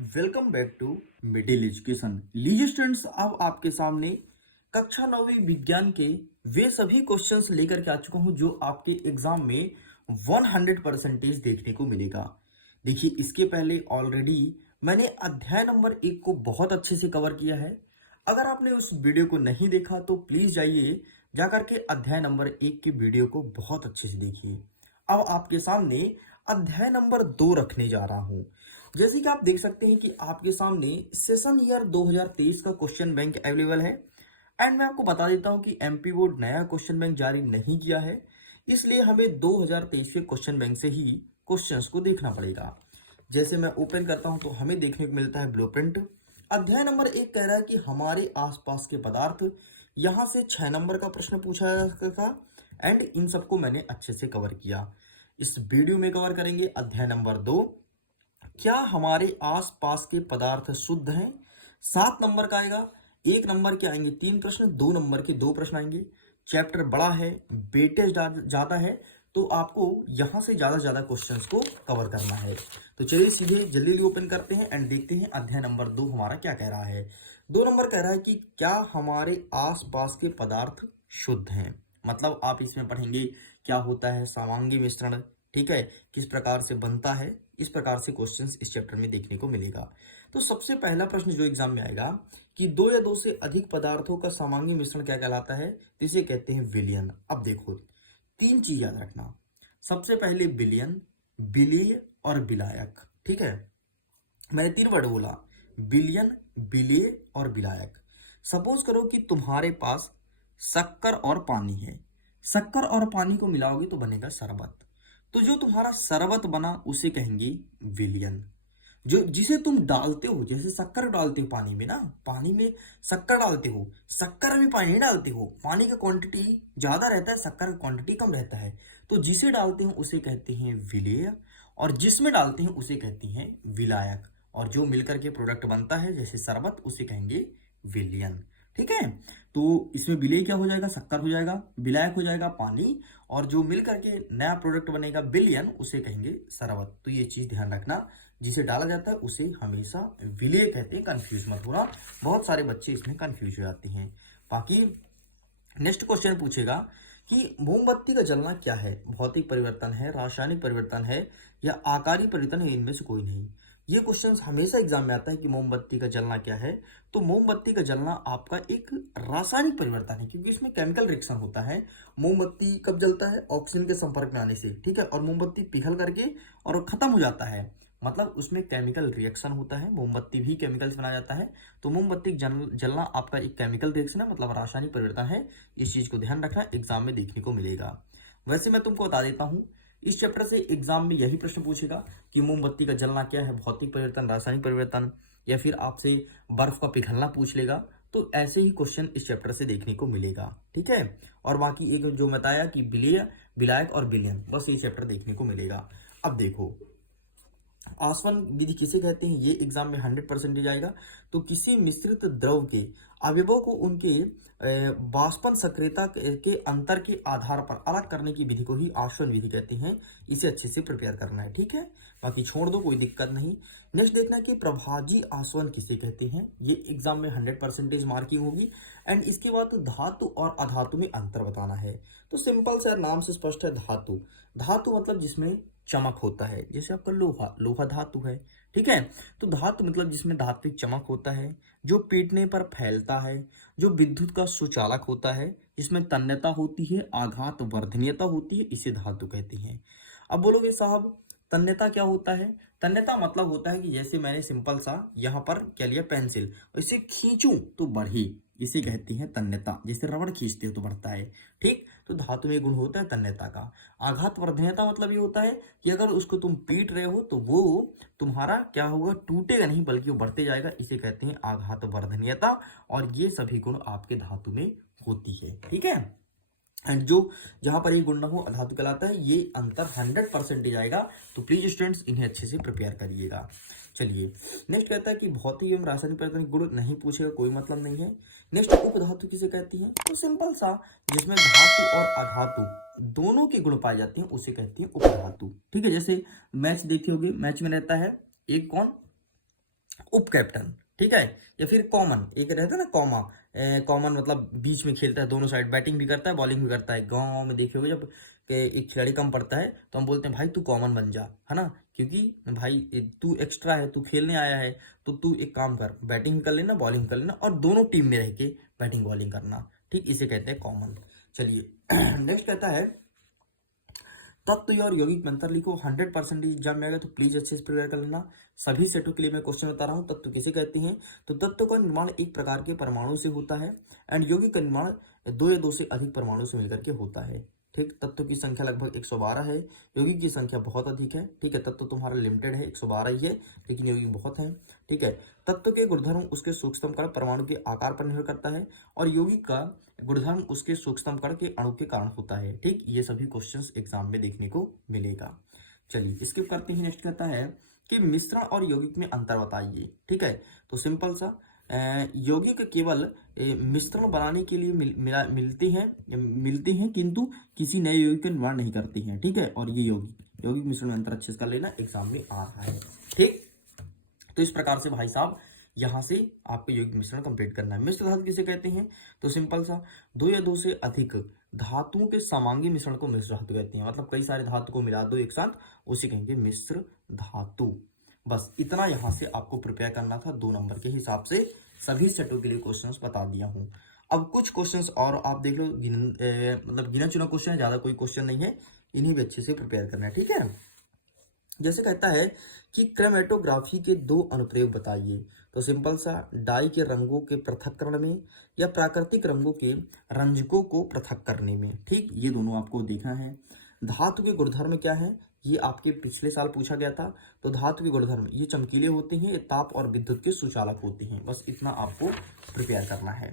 Welcome back to middle education. लीजिए students, अब आपके सामने कक्षा 9वीं विज्ञान के वे सभी क्वेश्चंस लेकर के आ चुका हूं जो आपके एग्जाम में 100% देखने को मिलेगा। देखिए, इसके पहले ऑलरेडी मैंने अध्याय नंबर 1 को बहुत अच्छे से कवर किया है। अगर आपने उस वीडियो को नहीं देखा तो प्लीज जाइए जाकर के अध्याय नंबर 1 की वीडियो को बहुत अच्छे से देखिए। अब आपके सामने अध्याय नंबर 2 रखने जा रहा हूं। जैसे कि आप देख सकते हैं कि आपके सामने सेशन ईयर 2023 का क्वेश्चन बैंक अवेलेबल है। एंड मैं आपको बता देता हूं कि एमपी बोर्ड नया क्वेश्चन बैंक जारी नहीं किया है, इसलिए हमें 2023 के क्वेश्चन बैंक से ही क्वेश्चंस को देखना पड़ेगा। जैसे मैं ओपन करता हूं तो हमें देखने को मिलता है ब्लूप्रिंट। अध्याय नंबर 1 कह रहा है कि हमारे आसपास के पदार्थ। यहां से 6 नंबर का प्रश्न पूछा था एंड इन सबको मैंने अच्छे से कवर किया। इस वीडियो में कवर करेंगे अध्याय नंबर 2, क्या हमारे आसपास के पदार्थ शुद्ध हैं। 7 नंबर का आएगा। 1 नंबर के आएंगे 3 प्रश्न, 2 नंबर के 2 प्रश्न आएंगे। चैप्टर बड़ा है, वेटेज ज्यादा है, तो आपको यहां से ज्यादा क्वेश्चंस को कवर करना है। तो चलिए सीधे जल्दी ओपन करते हैं एंड देखते हैं अध्याय नंबर 2 हमारा क्या कह रहा है। 2 नंबर कह रहा है कि क्या हमारे आसपास के पदार्थ शुद्ध हैं। मतलब आप इसमें पढ़ेंगे क्या होता है समांगी मिश्रण, ठीक है, किस प्रकार से बनता है। इस प्रकार से क्वेश्चंस इस चैप्टर में देखने को मिलेगा। तो सबसे पहला प्रश्न जो एग्जाम में आएगा कि 2 या 2 से अधिक पदार्थों का समांगी मिश्रण क्या कहलाता है, तो इसे कहते हैं विलयन। अब देखो, 3 चीज याद रखना। सबसे पहले विलयन, विलेय और विलायक। ठीक है, मैंने 3 वर्ड बोला, विलयन, विलेय और विलायक। सपोज करो कि तुम्हारे पास शक्कर और पानी है। शक्कर और पानी को मिलाओगे तो बनेगा शरबत। तो जो तुम्हारा शरबत बना उसे कहेंगे विलयन। जो जिसे तुम डालते हो, जैसे शक्कर डालते हो पानी में ना, पानी में शक्कर डालते हो, शक्कर में पानी नहीं डालते हो, पानी का क्वांटिटी ज्यादा रहता है, शक्कर का क्वांटिटी कम रहता है। तो जिसे डालते हैं उसे कहते हैं विलेय और जिसमें डालते हैं उसे कहते हैं विलायक। और जो मिलकर के प्रोडक्ट बनता है जैसे शरबत उसे कहेंगे विलयन। ठीक है, तो इसमें विलेय क्या हो जाएगा, शक्कर हो जाएगा, विलायक हो जाएगा पानी, और जो मिल करके नया प्रोडक्ट बनेगा विलयन उसे कहेंगे शरबत। तो ये चीज ध्यान रखना, जिसे डाला जाता है उसे हमेशा विलेय कहते हैं, कंफ्यूज मत होना। बहुत सारे बच्चे इसमें कंफ्यूज हो जाते हैं। बाकी नेक्स्ट क्वेश्चन पूछेगा कि मोमबत्ती का जलना क्या है, भौतिक परिवर्तन है, रासायनिक परिवर्तन है या आकारीय परिवर्तन है, इनमें से कोई नहीं। ये क्वेश्चन हमेशा एग्जाम में आता है कि मोमबत्ती का जलना क्या है। तो मोमबत्ती का जलना आपका एक रासायनिक परिवर्तन है, क्योंकि इसमें केमिकल रिएक्शन होता है। मोमबत्ती कब जलता है, ऑक्सीजन के संपर्क में आने से, ठीक है, और मोमबत्ती पिघल करके और खत्म हो जाता है, मतलब उसमें केमिकल रिएक्शन होता है। मोमबत्ती भी केमिकल से बनाया जाता है। तो मोमबत्ती जलना आपका एक केमिकल रिएक्शन है, मतलब रासायनिक परिवर्तन है। इस चीज को ध्यान रखना, एग्जाम में देखने को मिलेगा। वैसे मैं तुमको बता देता हूं, इस चैप्टर से एग्जाम में यही प्रश्न पूछेगा कि मोमबत्ती का जलना क्या है, भौतिक परिवर्तन, रासायनिक परिवर्तन, या फिर आपसे बर्फ का पिघलना पूछ लेगा। तो ऐसे ही क्वेश्चन इस चैप्टर से देखने को मिलेगा। ठीक है, और बाकी एक जो बताया कि विलेय, विलायक और विलयन, बस ये चैप्टर देखने को मिलेगा। अब देखो, आसवन विधि किसे कहते हैं, ये एग्जाम में 100% आएगा। तो किसी मिश्रित द्रव के अवयवों को उनके वाष्पन सक्रियता के अंतर के आधार पर अलग करने की विधि को ही आसवन विधि कहते हैं। इसे अच्छे से प्रिपेयर करना है, ठीक है, बाकी छोड़ दो, कोई दिक्कत नहीं। नेक्स्ट देखना कि प्रभाजी आसवन किसे कहते हैं, ये एग्जाम में 100% मार्किंग होगी। एंड इसके बाद धातु और अधातु में अंतर बताना है। तो सिंपल सा नाम से स्पष्ट है, धातु। धातु मतलब जिसमें चमक होता है, जैसे आपका लोहा, लोहा धातु है। ठीक है, तो धातु मतलब जिसमें धात्विक चमक होता है, जो पीटने पर फैलता है, जो विद्युत का सुचालक होता है, जिसमें तन्यता होती है, आघात वर्धनीयता होती है, इसे धातु कहते हैं। अब बोलोगे साहब तन्यता क्या होता है। तन्यता मतलब होता है कि जैसे मैंने सिंपल सा यहाँ पर क्या लिया, पेंसिल, इसे खींचूं तो बढ़ी, इसे कहते हैं तन्यता। जैसे रबड़ खींचते हो तो बढ़ता है। ठीक, तो धातु में गुण होता है तन्यता का। आघात वर्धनीयता मतलब ये होता है कि अगर उसको तुम पीट रहे हो तो वो तुम्हारा क्या होगा, टूटेगा नहीं बल्कि वो बढ़ते जाएगा, इसे कहते हैं आघात वर्धनीयता। और ये सभी गुण आपके धातु में होती है। ठीक है, एंड जो जहां पर ये गुण न हो अधातु कहलाता है। ये अंतर 100% आएगा। तो प्लीज स्टूडेंट्स इन्हें अच्छे से प्रिपेयर करिएगा। चलिए नेक्स्ट कहता है कि भौतिक एवं रासायनिक परिवर्तन गुण नहीं पूछेगा, कोई मतलब नहीं है। नेक्स्ट उपधातु किसे कहती है, तो सिंपल सा, जिसमें धातु और अधातु दोनों के गुण पाए जाते हैं उसे कहती है उपधातु। ठीक है, जैसे मैच देखे होगे, मैच में रहता है एक कौन, उप कैप्टन, ठीक है, या फिर कॉमन, एक रहता है ना कॉमा, कॉमन मतलब बीच में खेलता है, दोनों साइड बैटिंग भी करता है बॉलिंग भी करता है। गाँव में देखे होगे जब एक खिलाड़ी कम पड़ता है तो हम बोलते हैं भाई तू कॉमन बन जा, है ना, क्योंकि भाई तू एक्स्ट्रा है, तू खेलने आया है, तो तू एक काम कर, बैटिंग कर लेना बॉलिंग कर लेना और दोनों टीम में रह के बैटिंग बॉलिंग करना, ठीक, इसे कहते हैं कॉमन। चलिए नेक्स्ट कहता है तत्व और यौगिक में अंतर लिखो। 100% एग्जाम में आएगा तो प्लीज अच्छे से प्रिपेयर कर लेना। सभी सेटों के लिए मैं क्वेश्चन बता रहा हूँ। तत्व किसे कहते हैं? तो तत्व का निर्माण एक प्रकार के परमाणु से होता है एंड यौगिक का निर्माण दो या दो से अधिक परमाणु से मिलकर के होता है। ठीक, तत्व की संख्या लगभग 112 है, यौगिक की संख्या बहुत अधिक है। ठीक है, तत्व तुम्हारा लिमिटेड है, 112 ही है, लेकिन यौगिक बहुत है। ठीक है, तत्व के गुणधर्म उसके सूक्ष्म कण परमाणु के आकार पर निर्भर करता है और यौगिक का गुणधर्म उसके सूक्ष्म कण के अणु के कारण होता है। ठीक, ये सभी क्वेश्चंस एग्जाम में देखने को मिलेगा। चलिए स्किप करते ही नेक्स्ट कहता है कि मिश्रण और यौगिक में अंतर बताइए। ठीक है, तो सिंपल सा यौगिक केवल मिश्रण बनाने के लिए मिलते हैं किंतु किसी नए यौगिक का निर्माण नहीं करते हैं। ठीक है, और ये यौगिक मिश्रण में अंतर अच्छे से कर लेना, एग्जाम में आ रहा है। ठीक, तो इस प्रकार से भाई साहब यहां से आपको यौगिक मिश्रण कंप्लीट करना है। मिश्र धातु किसे कहते हैं? तो सिंपल सा दो या दो से अधिक धातुओं के समांगी मिश्रण को मिश्र धातु कहते हैं। मतलब कई सारे धातु को मिला दो एक साथ, उसे कहेंगे मिश्र धातु। बस इतना यहां से आपको प्रिपेयर करना था। 2 नंबर के हिसाब से सभी सेटों के लिए क्वेश्चंस बता दिया हूं। अब कुछ क्वेश्चंस और आप देख लो, मतलब गिना चुना क्वेश्चन है, ज्यादा कोई क्वेश्चन नहीं है, इन्हें भी अच्छे से प्रिपेयर करना है। ठीक है, जैसे कहता है कि क्रोमेटोग्राफी के 2 अनुप्रयोग बताइए। तो सिंपल सा डाई के रंगों के पृथक्करण में या प्राकृतिक रंगों के रंजकों को पृथक करने में। ठीक, ये दोनों आपको देखना है। धातु के गुणधर्म क्या है? ये आपके पिछले साल पूछा गया था। तो धातु के गुणधर्म ये चमकीले होते हैं, ये ताप और विद्युत के सुचालक होते हैं। बस इतना आपको प्रिपेयर करना है।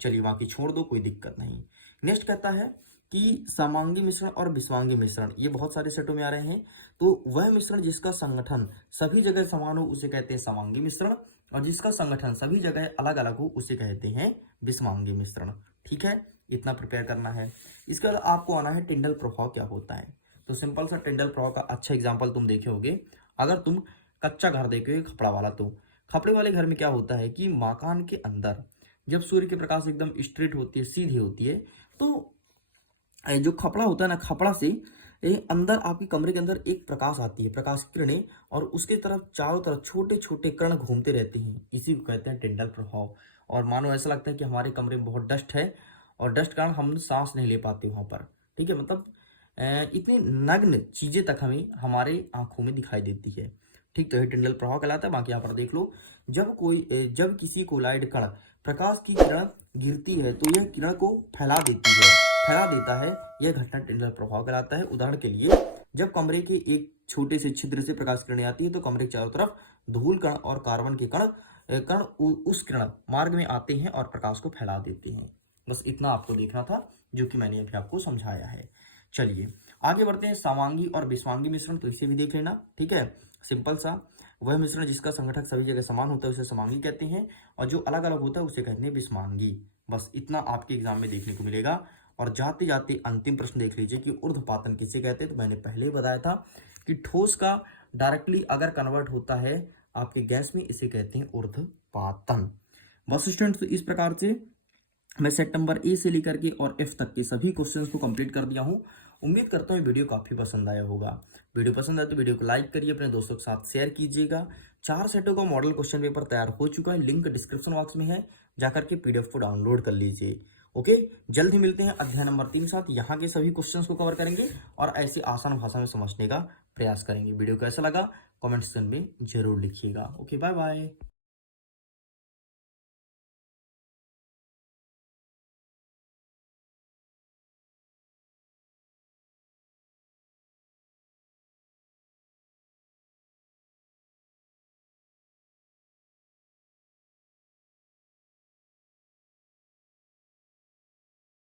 चलिए बाकी छोड़ दो, कोई दिक्कत नहीं। नेक्स्ट कहता है कि समांगी मिश्रण और विषमांगी मिश्रण, ये बहुत सारे सेटों में आ रहे हैं। तो वह मिश्रण जिसका संगठन सभी जगह समान हो उसे कहते हैं समांगी मिश्रण, और जिसका संगठन सभी जगह अलग अलग हो उसे कहते हैं विषमांगी मिश्रण। ठीक है, इतना प्रिपेयर करना है। इसके बाद आपको आना है टिंडल प्रभाव क्या होता है। तो सिंपल सा टिंडल प्रभाव का अच्छा एग्जाम्पल तुम देखे होगे, अगर तुम कच्चा घर देखोगे खपड़ा वाला, तो खपड़े वाले घर में क्या होता है कि मकान के अंदर जब सूर्य के प्रकाश एकदम स्ट्रेट होती है, सीधी होती है, तो जो खपड़ा होता है ना, खपड़ा से अंदर आपके कमरे के अंदर एक प्रकाश आती है, प्रकाश किरणें, और उसके तरफ चारों तरफ छोटे छोटे कण घूमते रहते हैं। इसी को कहते हैं टिंडल प्रभाव। और मानो ऐसा लगता है कि हमारे कमरे में बहुत डस्ट है और डस्ट कारण हम सांस नहीं ले पाते वहां पर। ठीक है, मतलब इतनी नग्न चीजें तक हमें हमारे आंखों में दिखाई देती है। ठीक, तो यह टिंडल प्रभाव कहलाता है। बाकी यहाँ पर देख लो, जब किसी कोलाइड कण प्रकाश की किरण गिरती है तो यह किरण को फैला देता है, यह घटना टिंडल प्रभाव कहलाता है। उदाहरण के लिए जब कमरे के एक छोटे से छिद्र से प्रकाश किरणें आती है तो कमरे के चारों तरफ धूल कण और कार्बन के कण उस किरण मार्ग में आते हैं और प्रकाश को फैला देते हैं। बस इतना आपको देखना था, जो कि मैंने अभी आपको समझाया है। चलिए आगे बढ़ते हैं। समांगी और विषमांगी मिश्रण, तो इसे भी देख लेना। ठीक है, सिंपल सा वह मिश्रण जिसका संगठक सभी जगह समान होता है उसे समांगी कहते हैं, और जो अलग अलग होता है उसे कहते हैं विषमांगी। बस इतना आपके एग्जाम में देखने को मिलेगा। और जाते जाते अंतिम प्रश्न देख लीजिए कि ऊर्ध्वपातन किसे कहते हैं। तो मैंने पहले ही बताया था कि ठोस का डायरेक्टली अगर कन्वर्ट होता है आपके गैस में, इसे कहते हैं ऊर्ध्वपातन। बस स्टूडेंट्स, तो इस प्रकार से मैं सेट नंबर ए से लेकर के और एफ तक के सभी क्वेश्चंस को कंप्लीट कर दिया हूं। उम्मीद करता हूं वीडियो काफी पसंद आया होगा। वीडियो पसंद आए तो वीडियो को लाइक करिए, अपने दोस्तों के साथ शेयर कीजिएगा। 4 सेटों का मॉडल क्वेश्चन पेपर तैयार हो चुका है, लिंक डिस्क्रिप्शन बॉक्स में है, जाकर के पीडीएफ को डाउनलोड कर लीजिए। ओके, जल्द ही मिलते हैं अध्याय नंबर 3 साथ। यहाँ के सभी क्वेश्चंस को कवर करेंगे और ऐसी आसान भाषा में समझने का प्रयास करेंगे। वीडियो कैसा लगा कमेंट सेक्शन में जरूर लिखिएगा। Okay, bye bye.